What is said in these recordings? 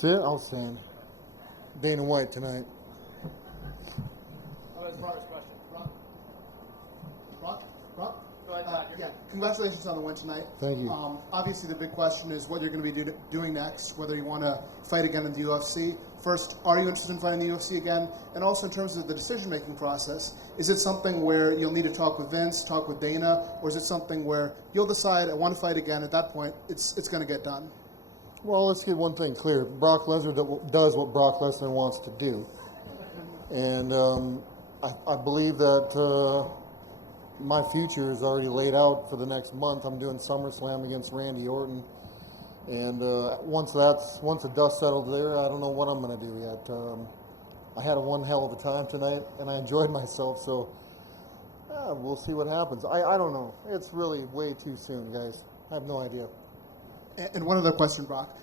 Sit, I'll stand. Dana White tonight. That's Brock's question. Brock? Go ahead, Yeah, congratulations on the win tonight. Thank you. Obviously, the big question is what you're going to be doing next, whether you want to fight again in the UFC. First, are you interested in fighting the UFC again? And also in terms of the decision-making process, is it something where you'll need to talk with Vince, talk with Dana, or is it something where you'll decide, I want to fight again, at that point, it's going to get done? Well, let's get one thing clear. Brock Lesnar does what Brock Lesnar wants to do. And I believe that my future is already laid out for the next month. I'm doing SummerSlam against Randy Orton. And once the dust settled there, I don't know what I'm going to do yet. I had one hell of a time tonight, and I enjoyed myself. So we'll see what happens. I don't know. It's really way too soon, guys. I have no idea. And one other question, Brock.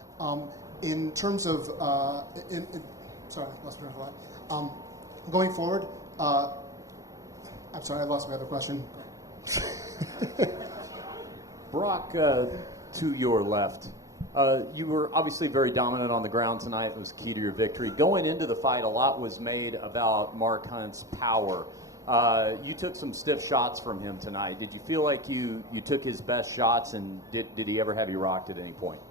In terms of, sorry, I lost my thought. Going forward, I'm sorry, I lost my other question. Brock, to your left. You were obviously very dominant on the ground tonight. It was key to your victory. Going into the fight, a lot was made about Mark Hunt's power. You took some stiff shots from him tonight. Did you feel like you took his best shots, and did he ever have you rocked at any point?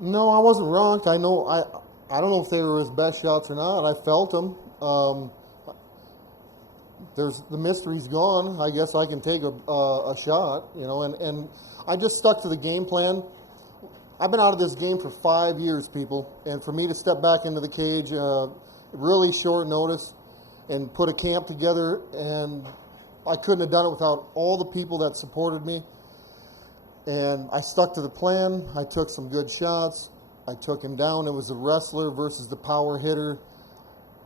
No, I wasn't rocked. I don't know if they were his best shots or not. I felt them. The mystery's gone. I guess I can take a shot, and I just stuck to the game plan. I've been out of this game for 5 years, people, and for me to step back into the cage, really short notice, and put a camp together, and I couldn't have done it without all the people that supported me. And I stuck to the plan. I took some good shots. I took him down. It was the wrestler versus the power hitter.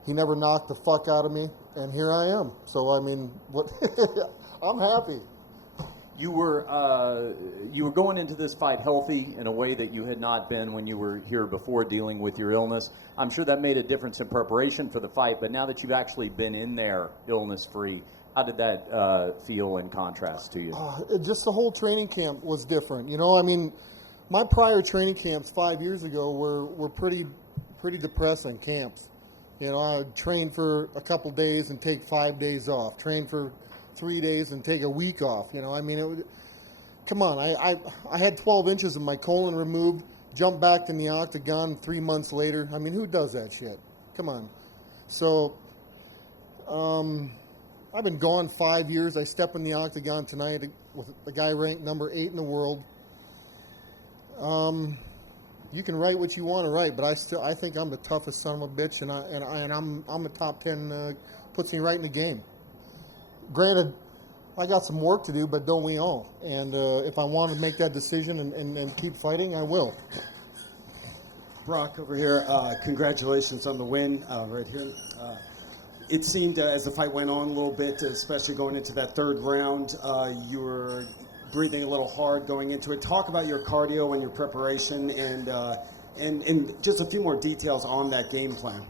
He never knocked the fuck out of me, and here I am. So, I mean, what? I'm happy. You were going into this fight healthy in a way that you had not been when you were here before dealing with your illness. I'm sure that made a difference in preparation for the fight, but now that you've actually been in there illness-free, how did that feel in contrast to you? Just the whole training camp was different. I mean, my prior training camps 5 years ago were pretty depressing camps. I'd train for a couple days and take 5 days off. Train for 3 days and take a week off. I mean, come on. I had 12 inches of my colon removed, jumped back in the octagon 3 months later. I mean, who does that shit? Come on. So, I've been gone 5 years. I step in the octagon tonight with a guy ranked number 8 in the world. You can write what you want to write, but I think I'm the toughest son of a bitch, and I'm a top 10. Puts me right in the game. Granted, I got some work to do, but don't we all? And if I want to make that decision and keep fighting, I will. Brock, over here, congratulations on the win right here. It seemed as the fight went on a little bit, especially going into that third round, you were breathing a little hard going into it. Talk about your cardio and your preparation and just a few more details on that game plan.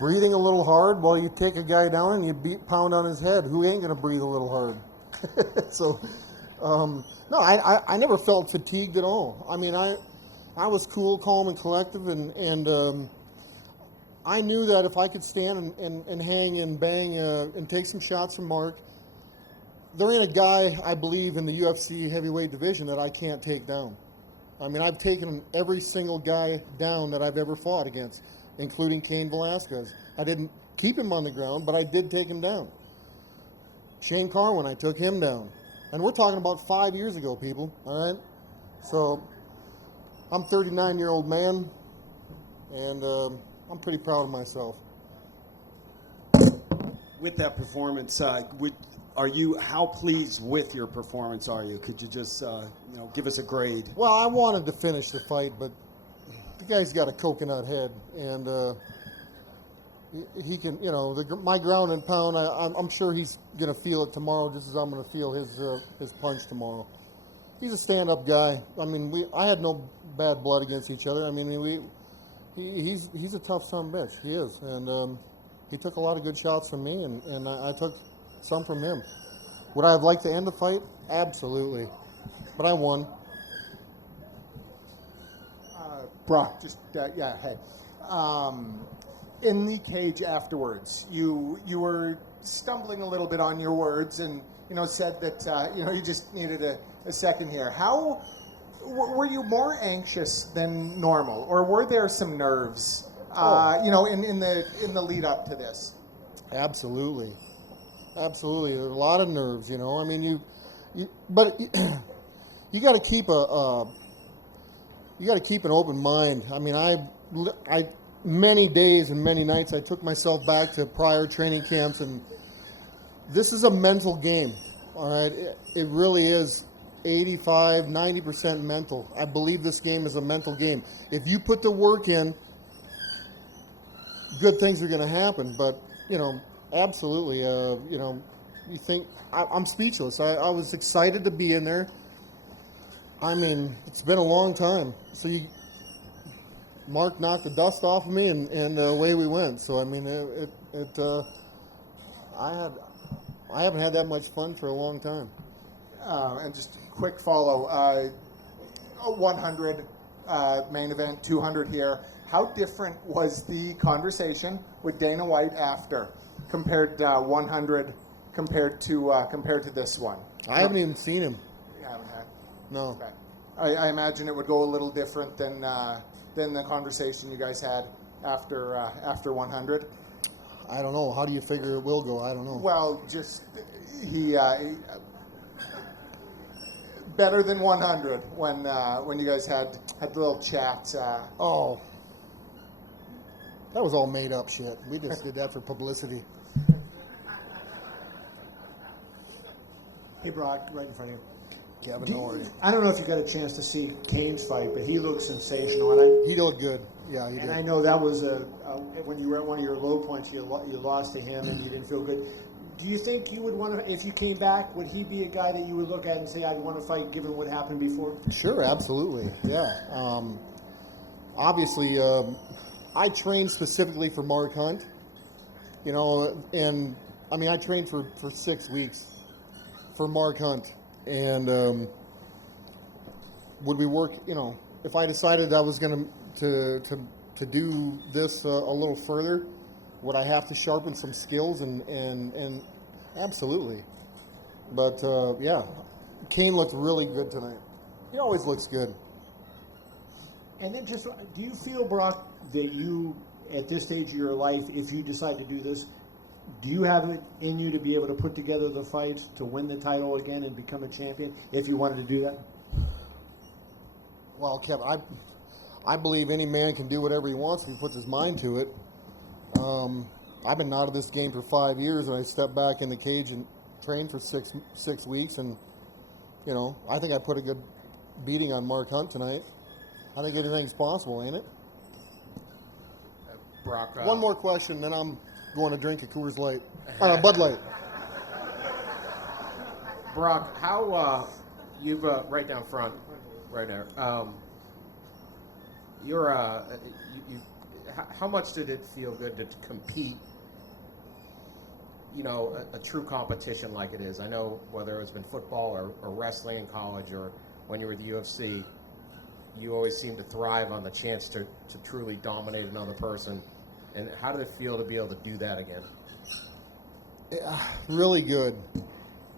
Breathing a little hard? Well, you take a guy down and you pound on his head. Who ain't going to breathe a little hard? So, no, I never felt fatigued at all. I mean, I was cool, calm, and collective, and I knew that if I could stand and hang and bang and take some shots from Mark, there ain't a guy, I believe, in the UFC heavyweight division that I can't take down. I mean, I've taken every single guy down that I've ever fought against, including Cain Velasquez. I didn't keep him on the ground, but I did take him down. Shane Carwin, I took him down. And we're talking about 5 years ago, people, all right? So I'm a 39-year-old man, and I'm pretty proud of myself. With that performance, how pleased with your performance are you? Could you just, give us a grade? Well, I wanted to finish the fight, but the guy's got a coconut head, and he can, my ground and pound. I'm sure he's going to feel it tomorrow, just as I'm going to feel his punch tomorrow. He's a stand-up guy. I mean, I had no bad blood against each other. I mean, he's a tough son of a bitch. He is, and he took a lot of good shots from me, and I took some from him. Would I have liked to end the fight? Absolutely, but I won. Brock, hey. In the cage afterwards, you were stumbling a little bit on your words, and said that you just needed a second here. How were you more anxious than normal, or were there some nerves? In the lead up to this. Absolutely. There's a lot of nerves. I mean, but you got to keep an open mind. I mean, I many days and many nights I took myself back to prior training camps, and this is a mental game. All right, it really is 85, 90% mental. I believe this game is a mental game. If you put the work in, good things are going to happen. But absolutely, you think I'm speechless. I was excited to be in there. I mean, it's been a long time. So Mark knocked the dust off of me, and away we went. So I mean, I haven't had that much fun for a long time. And just a quick follow, 100 main event, 200 here. How different was the conversation with Dana White after, compared 100 compared to this one? I haven't even seen him. You haven't had? No. Okay. I imagine it would go a little different than the conversation you guys had after 100. I don't know. How do you figure it will go? I don't know. Well, just he better than 100 when you guys had the little chat. Oh, that was all made up shit. We just did that for publicity. Hey, Brock, right in front of you. Kevin, how are you? I don't know if you got a chance to see Cain's fight, but he looked sensational, and He looked good. Yeah, he did. And I know that was when you were at one of your low points, you lost to him, and you didn't feel good. Do you think you would want to, if you came back, would he be a guy that you would look at and say, I'd want to fight given what happened before? Sure, absolutely. Yeah. Obviously, I trained specifically for Mark Hunt, and I mean, I trained for 6 weeks for Mark Hunt. And would we work, if I decided I was going to do this a little further, would I have to sharpen some skills? And absolutely. But, yeah, Cain looked really good tonight. He always looks good. And then just, do you feel, Brock, that you, at this stage of your life, if you decide to do this, do you have it in you to be able to put together the fights to win the title again and become a champion if you wanted to do that? Well, Kevin, I believe any man can do whatever he wants if he puts his mind to it. I've been out of this game for 5 years, and I stepped back in the cage and trained for six weeks, and I think I put a good beating on Mark Hunt tonight. I think anything's possible, ain't it? Brock. One more question, then I'm going to drink a Coors Light, Bud Light. Brock, how you've right down front, right there. How much did it feel good to compete? A true competition like it is. I know whether it's been football or wrestling in college or when you were at the UFC, you always seem to thrive on the chance to truly dominate another person. And how did it feel to be able to do that again? Yeah, really good.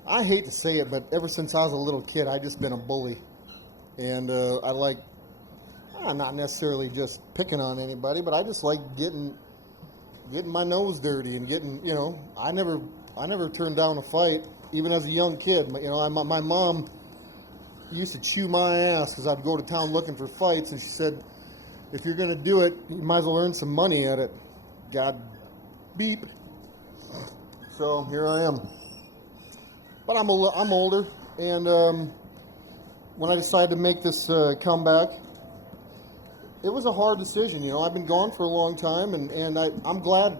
I hate to say it, but ever since I was a little kid, I've just been a bully. And I'm not necessarily just picking on anybody, but I just like getting my nose dirty and getting, I never turned down a fight, even as a young kid. My mom used to chew my ass because I'd go to town looking for fights, and she said, if you're going to do it, you might as well earn some money at it. God beep. So here I am. But I'm older, and when I decided to make this comeback, it was a hard decision. I've been gone for a long time, and I'm glad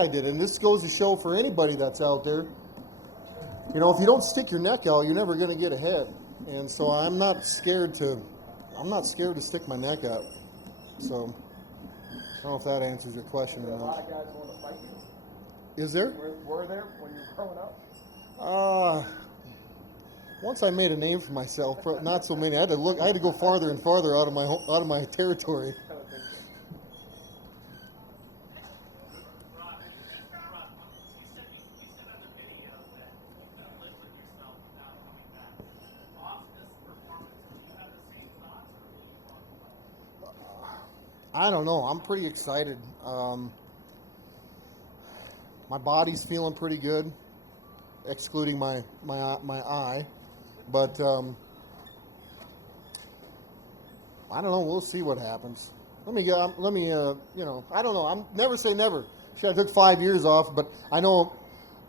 I did it. And this goes to show for anybody that's out there, if you don't stick your neck out, you're never going to get ahead. And so I'm not scared to stick my neck out. So I don't know if that answers your question or not. A lot of guys want to fight you. Is there? Were there when you were growing up? Once I made a name for myself, but not so many. I had to go farther and farther out of my territory. I don't know. I'm pretty excited. My body's feeling pretty good, excluding my eye. But I don't know. We'll see what happens. I don't know. Never say never. Should I took 5 years off, but I know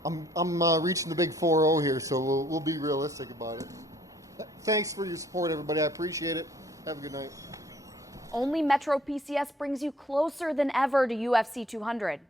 I'm reaching the big 4-0 here, so we'll be realistic about it. Thanks for your support, everybody. I appreciate it. Have a good night. Only Metro PCS brings you closer than ever to UFC 200.